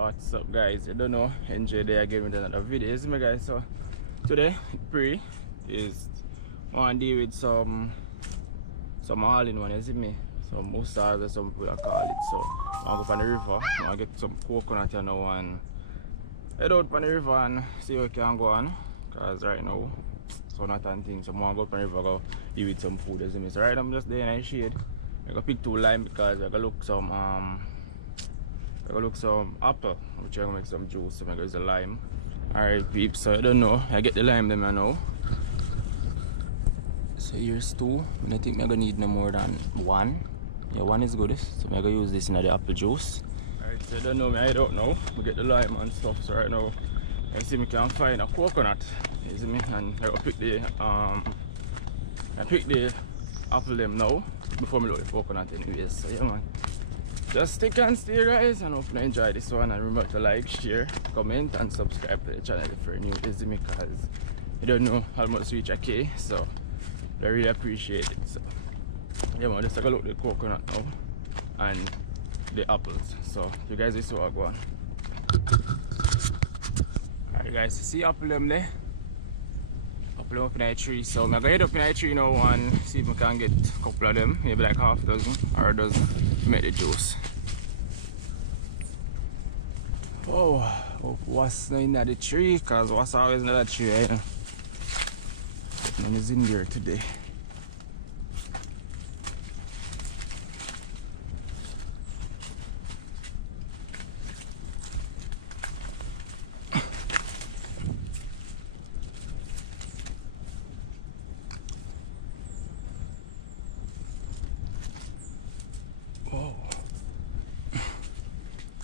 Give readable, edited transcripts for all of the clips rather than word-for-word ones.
What's up guys? You don't know, Enjay there again with another video. See me guys, so today pre is I want to deal with some all-in-one, you see me? Some mustard or some people call it. So I want to go on the river, I want to get some coconut you know and head out on the river and see what can go on. Cause right now so not and things. So I want to go up on the river go deal with some food, you see me? So right now I'm just there in the shade. I'm gonna pick 2 lime because I'm gonna look some apple, which I'm gonna make some juice. So I'm gonna use a lime. Alright peeps, so I don't know. I get the lime them I know. So here's 2. I think I'm gonna need no more than 1. Yeah, 1 is good. So I'm gonna use this in the apple juice. Alright, so I don't know, I don't know. We get the lime and stuff. So right now I see me can find a coconut. You see me? And I pick the apple them now before me load the coconut anyways. So yeah man. Just stick and stay guys, and hope you enjoy this one, and remember to like, share, comment and subscribe to the channel if you're new, because you don't know how much reach a K, so I really appreciate it. So yeah man, just take a look at the coconut now and the apples. So you guys will see what I go on. Alright guys, you see apple them there? Apple them up in the tree, so I'm gonna head up in the tree now and see if I can get a couple of them, maybe like half dozen or a dozen to make the juice. Oh, hope what's not in the tree, because what's always in that tree, eh? None is in there today.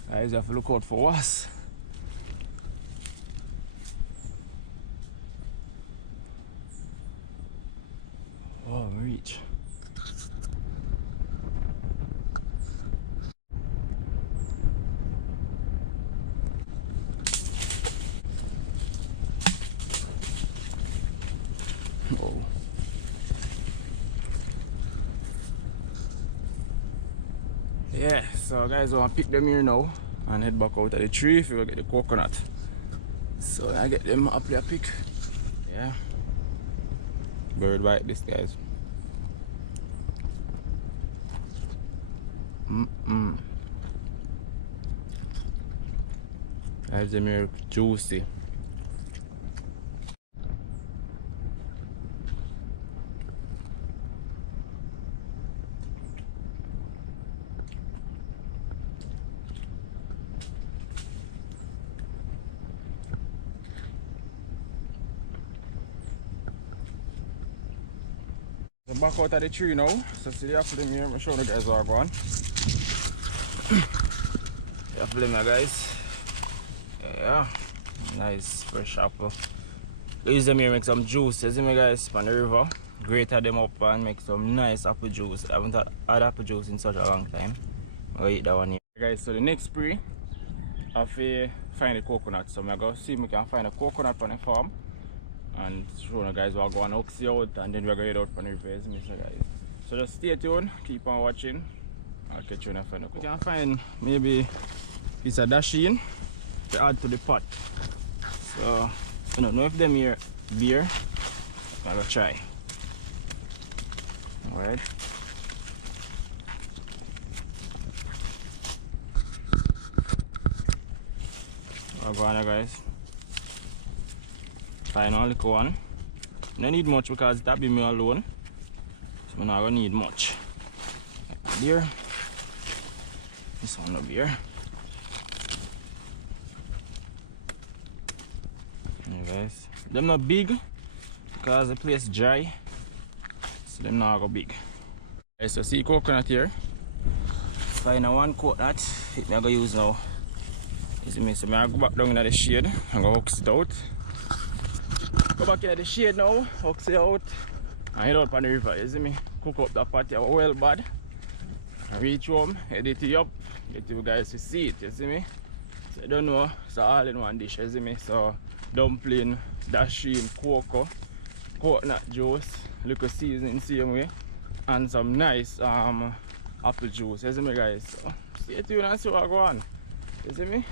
Guys, you have to look out for wasps. Oh, reach. Oh. Yeah, so guys, I want to pick them here now and head back out of the tree if we get the coconut. So I get them up there pick. Yeah. Bird bite this guys. Guys, them here juicy. So back out of the tree now. So see the apple in here. I'm showing you guys what I'm going. The apple in here guys. Yeah. Nice fresh apple. Use them here make some juice. You see me guys on the river. Grater them up and make some nice apple juice. I haven't had apple juice in such a long time. I'll eat that one here. Guys, so the next spree I have to find a coconut. So I'm going to see if I can find a coconut on the farm. And show you guys what going to oxy out, and then we're going to head out for the repairs. So just stay tuned, keep on watching. I'll catch you when I find a coconut. You can find maybe a piece of dasheen to add to the pot. So I don't know if them here beer. I'm going to try. Alright. I'll go on guys. Final little one. Don't need much because that be me alone. So I'm not gonna need much. Like beer. This one no beer. Yeah, guys. Them not big because the place dry. So them not go big. Okay, so see coconut here. Find a 1 coconut. It I'm gonna use now. You see me? So I go back down in the shade. I'm gonna hooks it out. Go back in the shade now, hooks it out, and head out on the river, you see me? Cook up that pot well bad. And reach home, edit it up, get you guys to see it, you see me? So you don't know, it's all-in-one dish, you see me? So dumpling, dasheen, coconut juice, little seasoning same way, and some nice apple juice, you see me guys? So stay tuned and see what go on, you see me?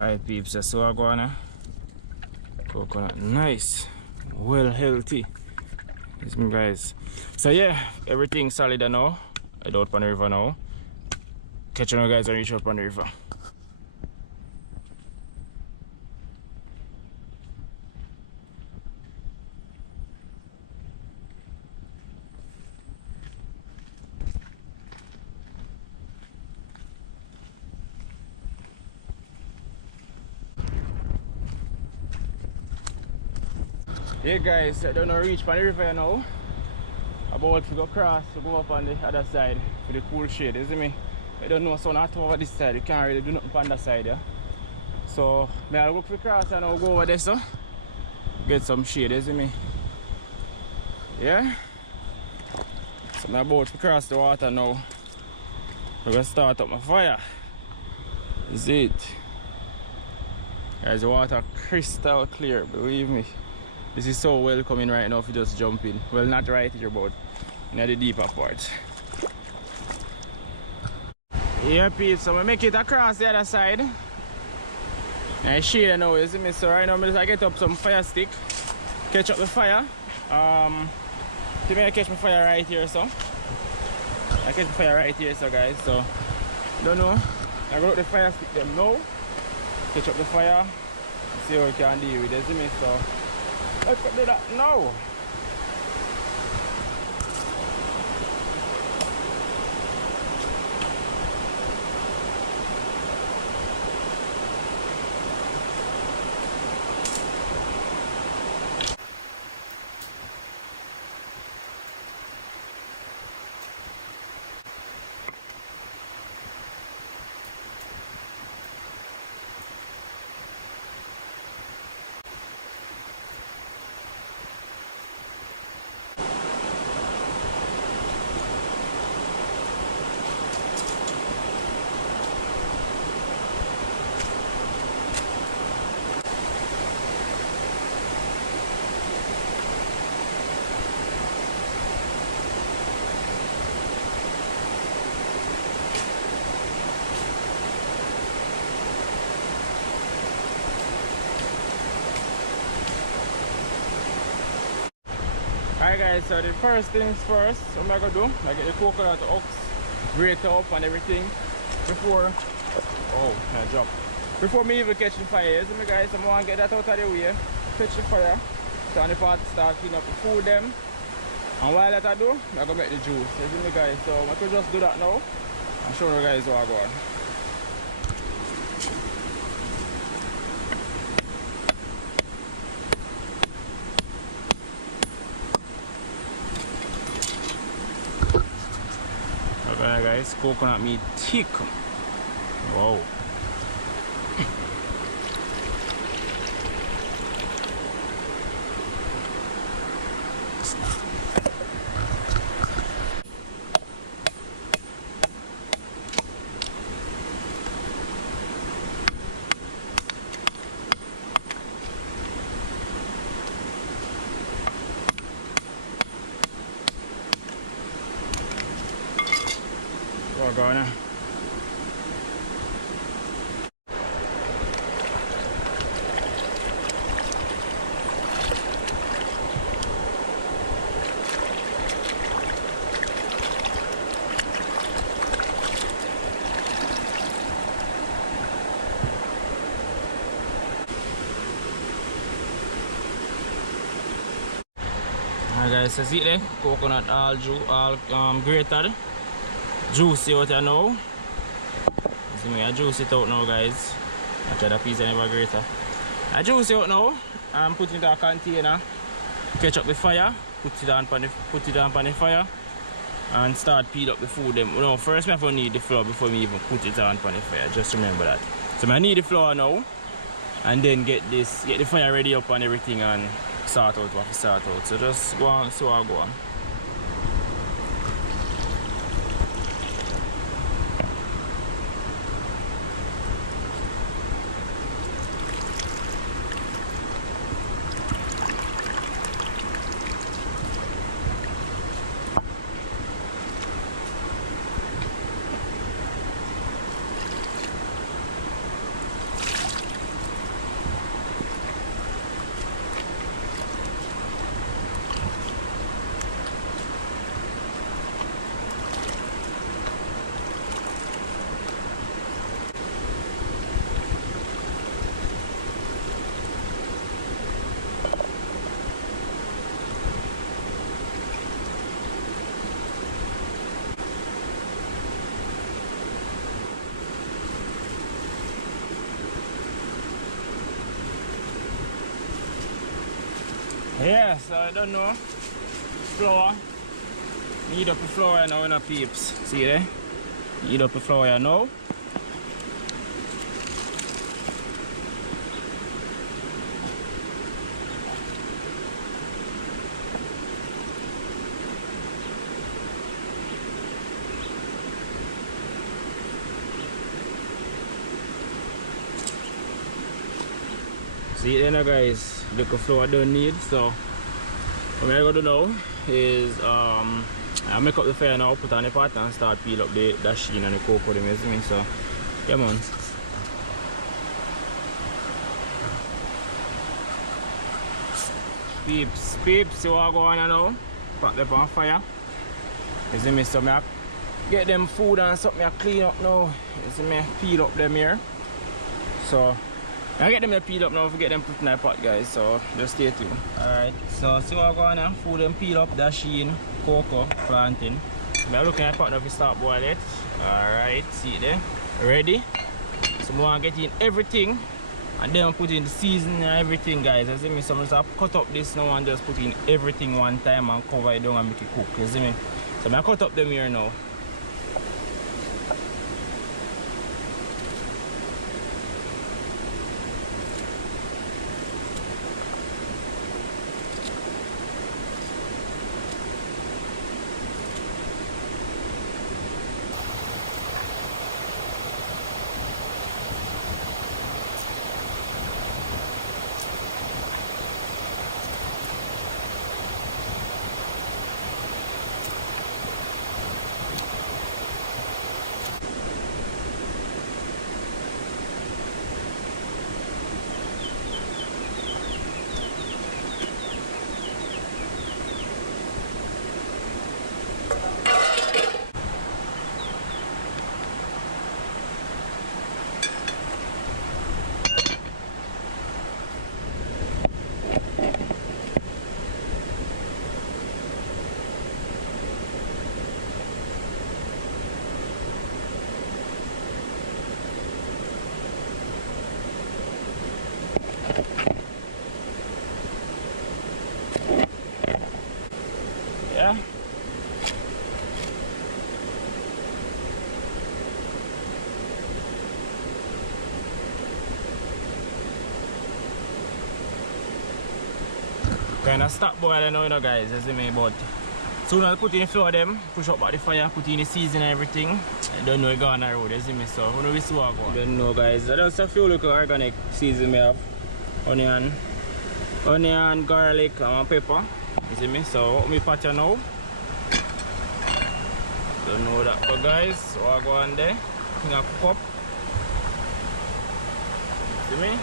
Alright peeps, so I go on coconut, nice, well healthy. Yes, me guys. So yeah, everything solid now. Head out on the river now. Catch you guys and reach up on the river. Yeah guys, I don't know reach on the river now. About to go across to go up on the other side for the cool shade, you see me? I don't know, so not over this side, you can't really do nothing on that side, yeah. So I'll look for cross and I'll go over there so get some shade, you see me? Yeah? So I'm about to cross the water now. I'm gonna start up my fire. Is it? Guys, the water crystal clear, believe me. This is so welcoming right now if you just jump in. Well, not right here, but in the deeper part. Yeah, peeps, so I make it across the other side. And shade now, you see me? So right now I get up some fire stick, catch up the fire. See me I catch my fire right here, so. I catch my fire right here, so guys. So, don't know. I got the fire stick them now. Catch up the fire. See how we can deal with it, see me? So. Let's do that now. Alright guys, so the first things first, what am I gonna do? I get the coconut ox, grate up and everything before, oh, I drop. Before me even catch the fire, see me guys, I'm gonna get that out of the way, catch the fire, so on the part start clean up the food them. And while that I do, I'm gonna make the juice, you see me guys, so I could just do that now and show you guys what I go on. Okay guys, coconut meat thick. Wow. We're going. Alright guys, so see there, coconut all grated, juicy out here now. See me, I juice it out now guys. I try that piece I never grater. I juice it out now and put it in a container, catch up the fire, put it on the fire and start peel up the food them. No, first I have to need the flour before me even put it on the fire, just remember that. So I need the flour now and then get the fire ready up and everything and sort out what to sort out. So just go on, so I go on. Yeah, so I don't know. Flour. Heat up the flour now in a peeps. See there? Heat up the flour now. See it now guys, little flour don't need, so what I'm gonna do now is I make up the fire now, put on the pot and start peel up the sheen and the cocoa, you see me? So yeah man. Peeps, see what I go on now? Put them on fire. You see me? So I get them food and something I clean up now. You see me? Peel up them here. So I get them peeled up now, forget them put in the pot guys, so just stay tuned. Alright, so see what I go on now, food them peel up, the sheen, cocoa, plantain. I'm looking at the pot now if you start boil it. Alright, see it there. Ready? So I want to get in everything and then put in the seasoning and everything guys. You see me? So I'm just cut up this now and just put in everything one time and cover it down and make it cook. You see me? So I cut up them here now. Yeah. Kind of stop boiling now, you know, guys, you see me, but soon as I put in the flour them, push up by the fire, put in the season and everything. I don't know it go on the road, you see me, so who know we see what go on. Don't know guys, I just a few little organic season me have. Onion, garlic and pepper. You see me? So what me pot you now? Don't know that but guys, so I go on there. Thing I cook up. See me?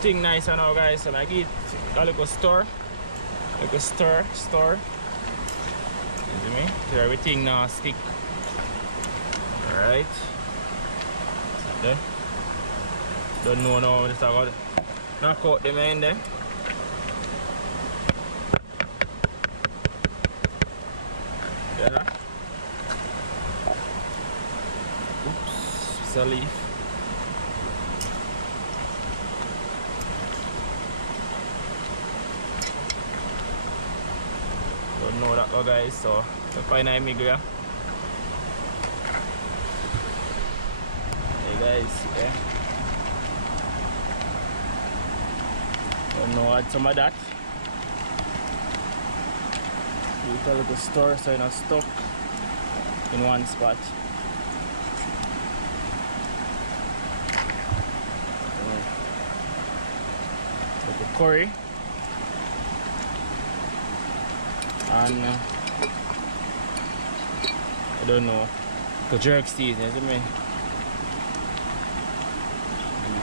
Thing nice now guys, so I give it a little stir. Like a stir. You see me? So everything now stick. Alright. There. Don't know now, just got to knock out them in there. Yeah. Oops, it's a leaf. Don't know that though guys, so the final immigrant. Hey guys, yeah. Don't know, add some of that. Put a little stir so you're not stuck in one spot. Little curry. And I don't know, the jerk season, you see me?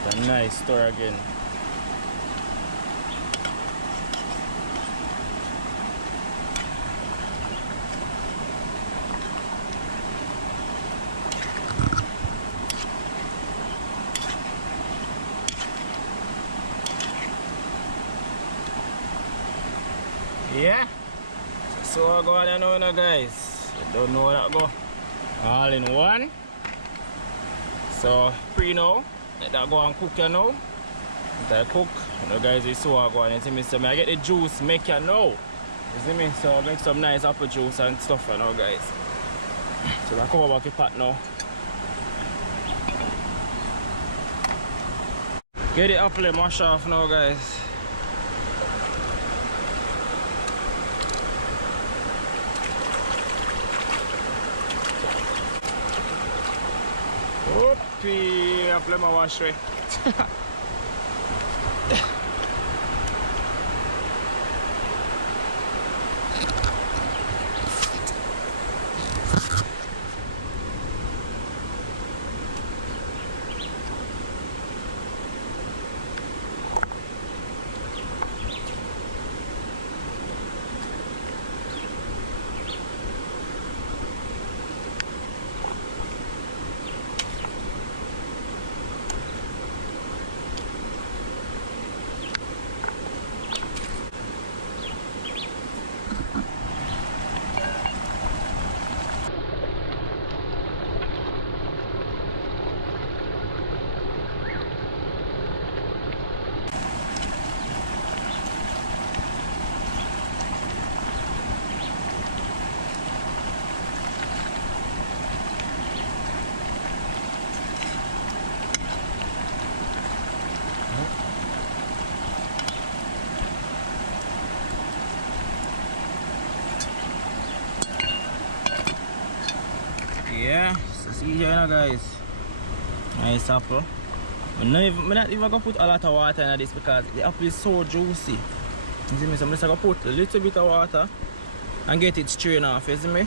With a nice stir again. Yeah, so I go on now guys. I don't know what that go. All in one. So pre now, let that go and cook you now. Let that cook. You know guys, it's so hard going. You see me, so I get the juice make you know. You see me? So I make some nice apple juice and stuff you know guys. So I come back the pot now. Get the apple and mash off now guys. Oopie, apple and wash it. Yeah, so see here now guys. Nice apple. I'm not even gonna put a lot of water in this because the apple is so juicy. You see me? So I'm just gonna put a little bit of water and get it strained off, you see me?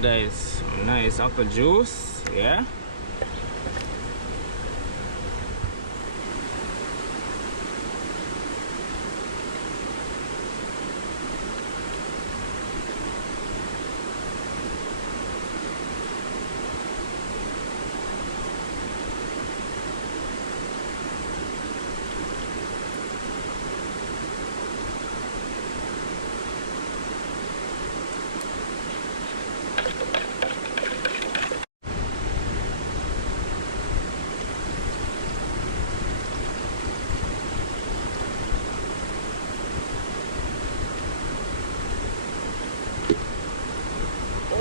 Guys, nice apple juice, yeah.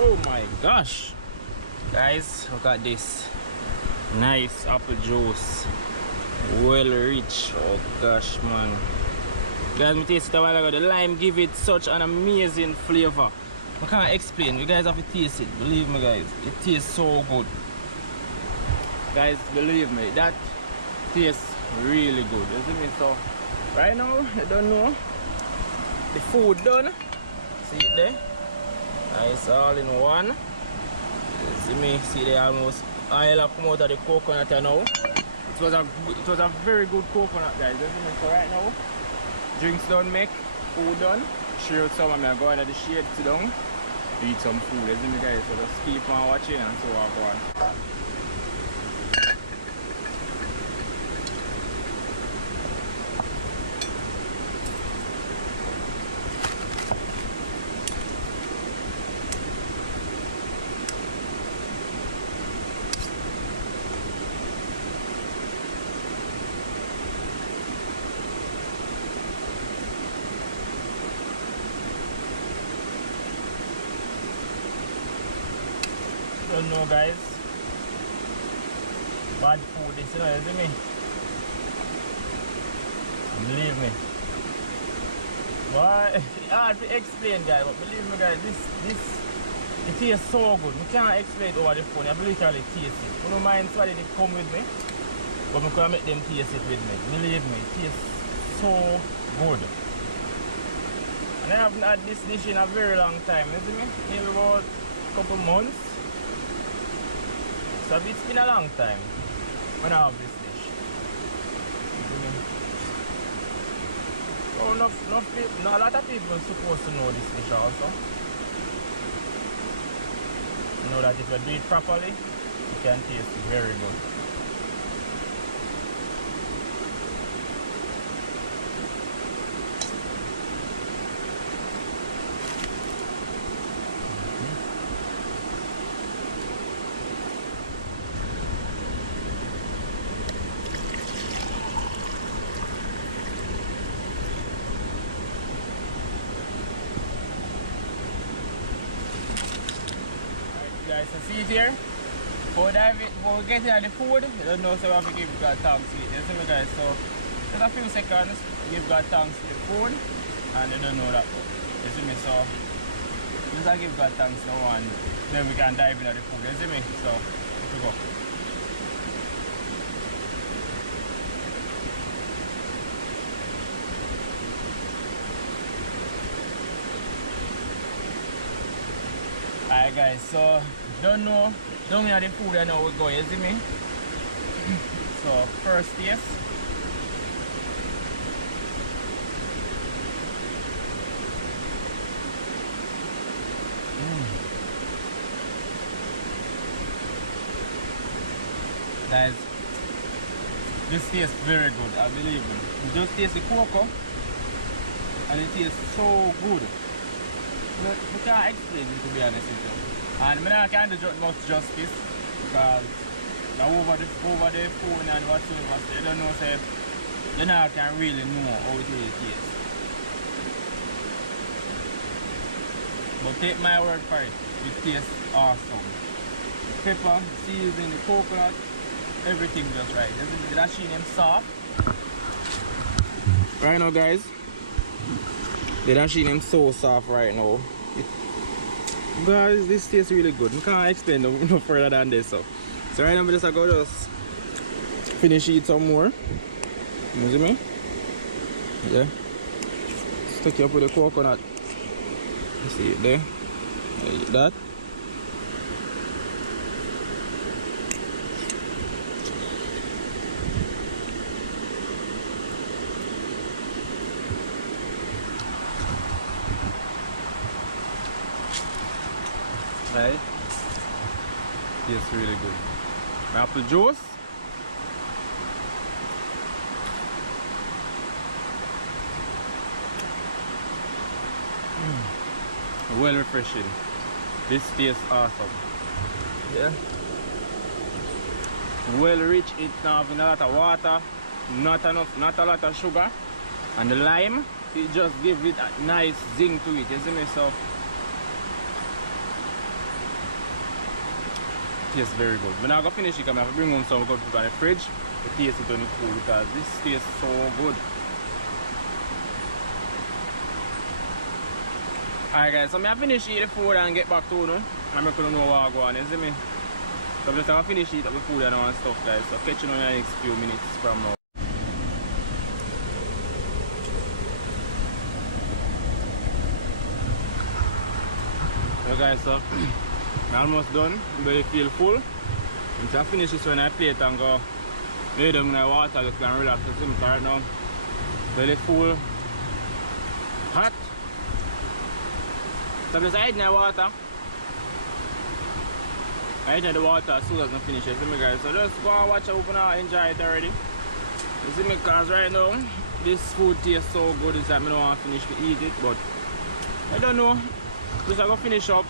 Oh my gosh, guys, look at this nice apple juice, well rich. Oh gosh man, guys, me taste it a while ago. The lime give it such an amazing flavor. I can't explain, you guys have to taste it. Believe me guys, it tastes so good. Guys, believe me, that tastes really good. You see me? So right now I don't know the food done. See it there? Nice all in one. You see me? See they almost oil have come out of the coconut now. It was a very good coconut guys. You see me? So right now, drinks done make, food done. Share out some of me, I go into the shade, sit down, eat some food. You see me guys? So just keep on watching and so on go on. Don't know guys, bad food this, you know, you see me? Believe me. But it's hard to explain guys, but believe me guys, this it tastes so good. I can't explain it over the phone, I literally taste it. I don't mind somebody to come with me, but I'm gonna make them taste it with me. Believe me, it tastes so good. And I haven't had this dish in a very long time, you see me? Maybe about a couple months. So it's been a long time when I have this dish. So not a lot of people are supposed to know this dish also. know that if you do it properly, it can taste very good. Guys, so see it here. Before we get into the food, you don't know, so we have to give God thanks to it. You see me, guys? So just a few seconds, give God thanks to the food, and you don't know that. You see me? So just give God thanks now, and then we can dive into the food. You see me? So let's go. Alright guys, so don't know the food I know we go, you see me? So first taste. Guys, this tastes very good, I believe me. You just taste the cocoa and it tastes so good. We can't explain it, to be honest with you. And I can't do much justice because over the phone and whatsoever, so you don't know, so you now can really know how it really tastes. But take my word for it, it tastes awesome. Pepper, seasoning, the coconut, everything just right. Did I see them soft? Right now guys, the dasheen is so soft right now. Guys, this tastes really good. I can't explain no further than this. So right now I'm just going to just finish eat some more. You see me? Yeah. Stick it up with the coconut. You see it there? Eat that. Right? Tastes really good. Apple juice. Well refreshing. This tastes awesome. Yeah. Well rich, it now have a lot of water, not a lot of sugar. And the lime, it just gives it a nice zing to it, isn't it? So tastes very good. When I go finish it, I'm going to bring home some, go put it in the fridge to taste it on the food because this tastes so good. Alright guys, so I'm going to finish eating the food and get back to you. I'm not going to know what I'm going on, you see me? So I'm just going to finish eating the food and all and stuff guys. So catch you in the next few minutes from now. So guys, so I'm almost done. I'm very feel full. I'm just finish this one I plate and go lay down in the water just can relax. So I'm tired now. Very full. Hot. So I'm just hiding in the water. I hide in the water as soon as I finish it. See me guys. So just go and watch it open and enjoy it already. You see me because right now this food tastes so good it's like I don't want to finish to eat it, but I don't know. Just I go finish up.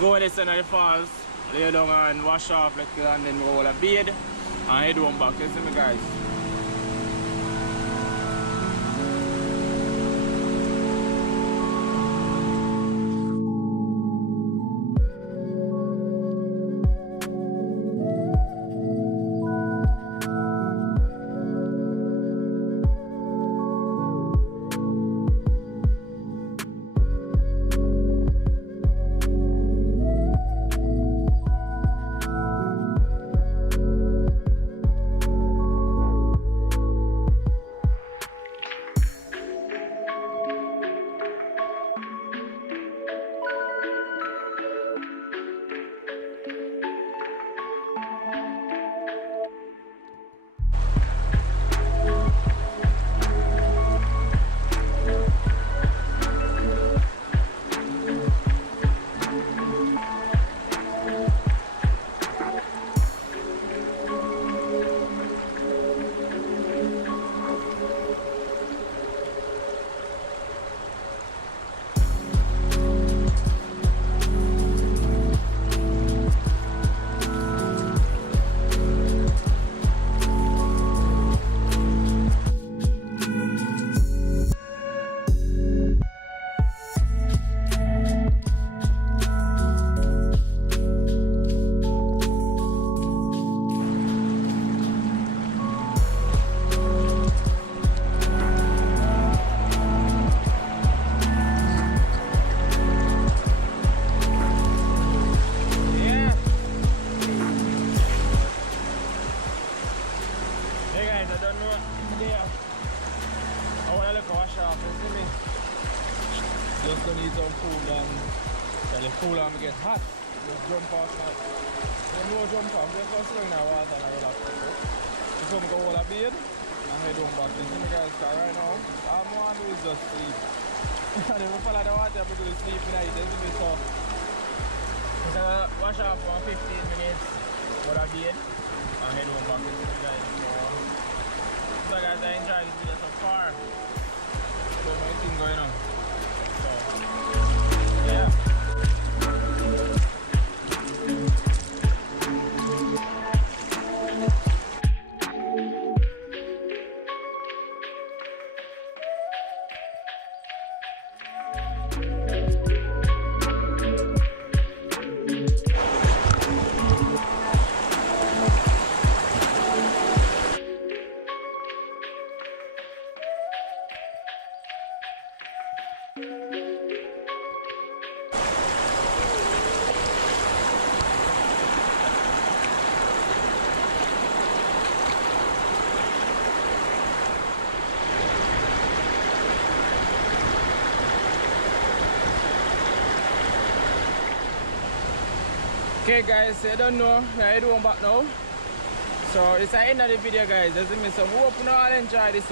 Go in the center of the falls, lay down and wash off little and then go to bed and head home back. You see me guys? Just jump off now. When you jump off, just go swing in the water and relax. You come go all a bed and head home back. You see me guys, because right now, all I want to do is just sleep. And if I follow the water, I'm going to sleep in it, isn't it? So, I'm going to wash off for 15 minutes, go to bed, and head home back. You see me guys. So guys, I enjoy this video so far. So many things going on. So, yeah. Okay guys, I don't know, I don't back now. So it's the end of the video guys. As you may, so we hope you all enjoy this one.